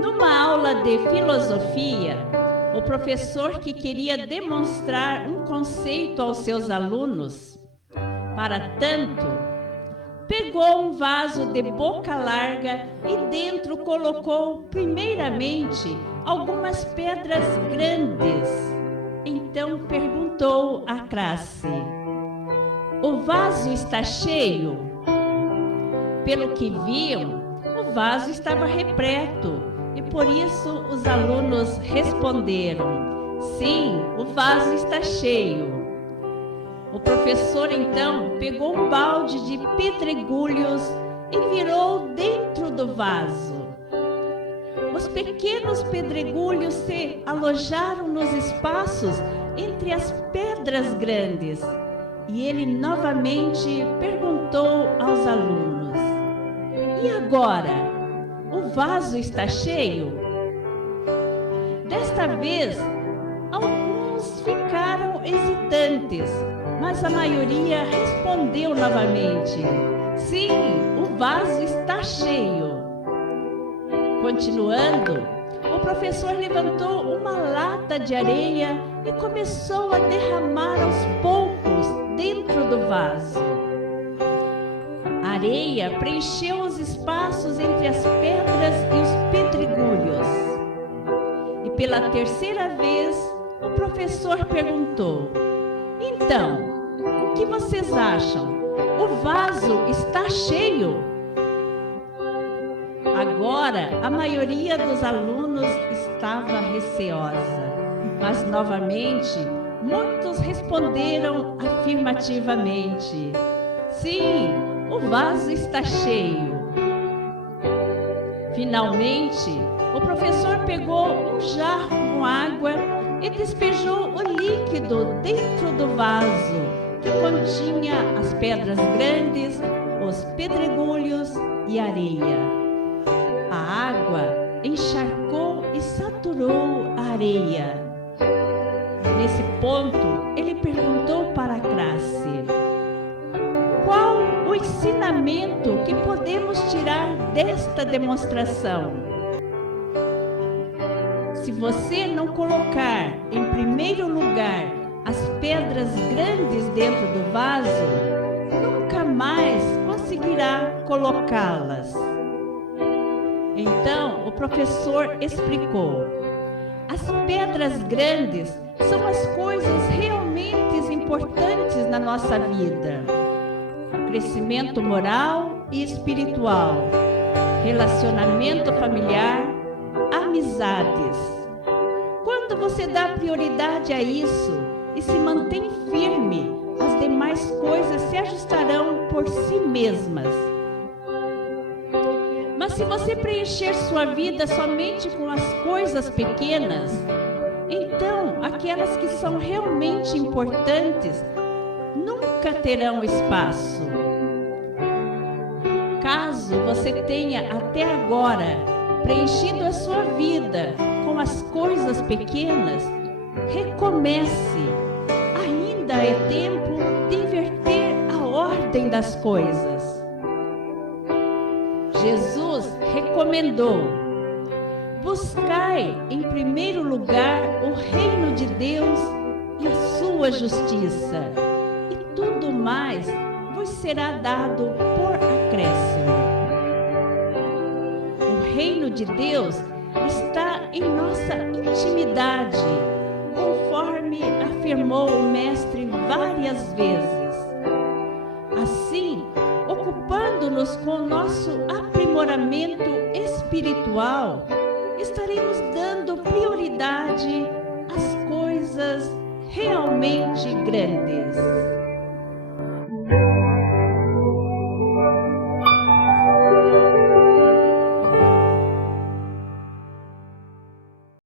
Numa aula de filosofia, o professor que queria demonstrar um conceito aos seus alunos, para tanto, pegou um vaso de boca larga e dentro colocou primeiramente algumas pedras grandes. Então perguntou à classe: "O vaso está cheio?" Pelo que viam, o vaso estava repleto e por isso os alunos responderam: "Sim, o vaso está cheio." O professor então pegou um balde de pedregulhos e virou dentro do vaso. Os pequenos pedregulhos se alojaram nos espaços entre as pedras grandes e ele novamente perguntou aos alunos: "E agora? O vaso está cheio?" Desta vez, alguns ficaram hesitantes, mas a maioria respondeu novamente: "Sim, o vaso está cheio." Continuando, o professor levantou uma lata de areia e começou a derramar aos poucos dentro do vaso. A areia preencheu os espaços entre as pedras e os pedregulhos. E pela terceira vez, o professor perguntou: "Então, o que vocês acham? O vaso está cheio?" Agora, a maioria dos alunos estava receosa, mas novamente, muitos responderam afirmativamente: "Sim, o vaso está cheio." Finalmente, o professor pegou um jarro com água e despejou o líquido dentro do vaso, que continha as pedras grandes, os pedregulhos e areia. A água encharcou e saturou a areia. Nesse ponto, ele perguntou para a classe: "Qual o ensinamento que podemos tirar desta demonstração?" Se você não colocar em primeiro lugar as pedras grandes dentro do vaso, nunca mais conseguirá colocá-las. Então, o professor explicou: as pedras grandes são as coisas realmente importantes na nossa vida. Crescimento moral e espiritual, relacionamento familiar, amizades. Quando você dá prioridade a isso e se mantém firme, as demais coisas se ajustarão por si mesmas. Mas se você preencher sua vida somente com as coisas pequenas, então aquelas que são realmente importantes nunca terão espaço. Caso você tenha até agora preenchido a sua vida com as coisas pequenas, recomece. Ainda é tempo de inverter a ordem das coisas. Jesus recomendou: buscai em primeiro lugar o reino de Deus e a sua justiça, e tudo mais vos será dado por acréscimo. O reino de Deus está em nossa intimidade, conforme afirmou o Mestre várias vezes. Assim, ocupando-nos com o nosso aprimoramento espiritual, estaremos dando prioridade às coisas realmente grandes.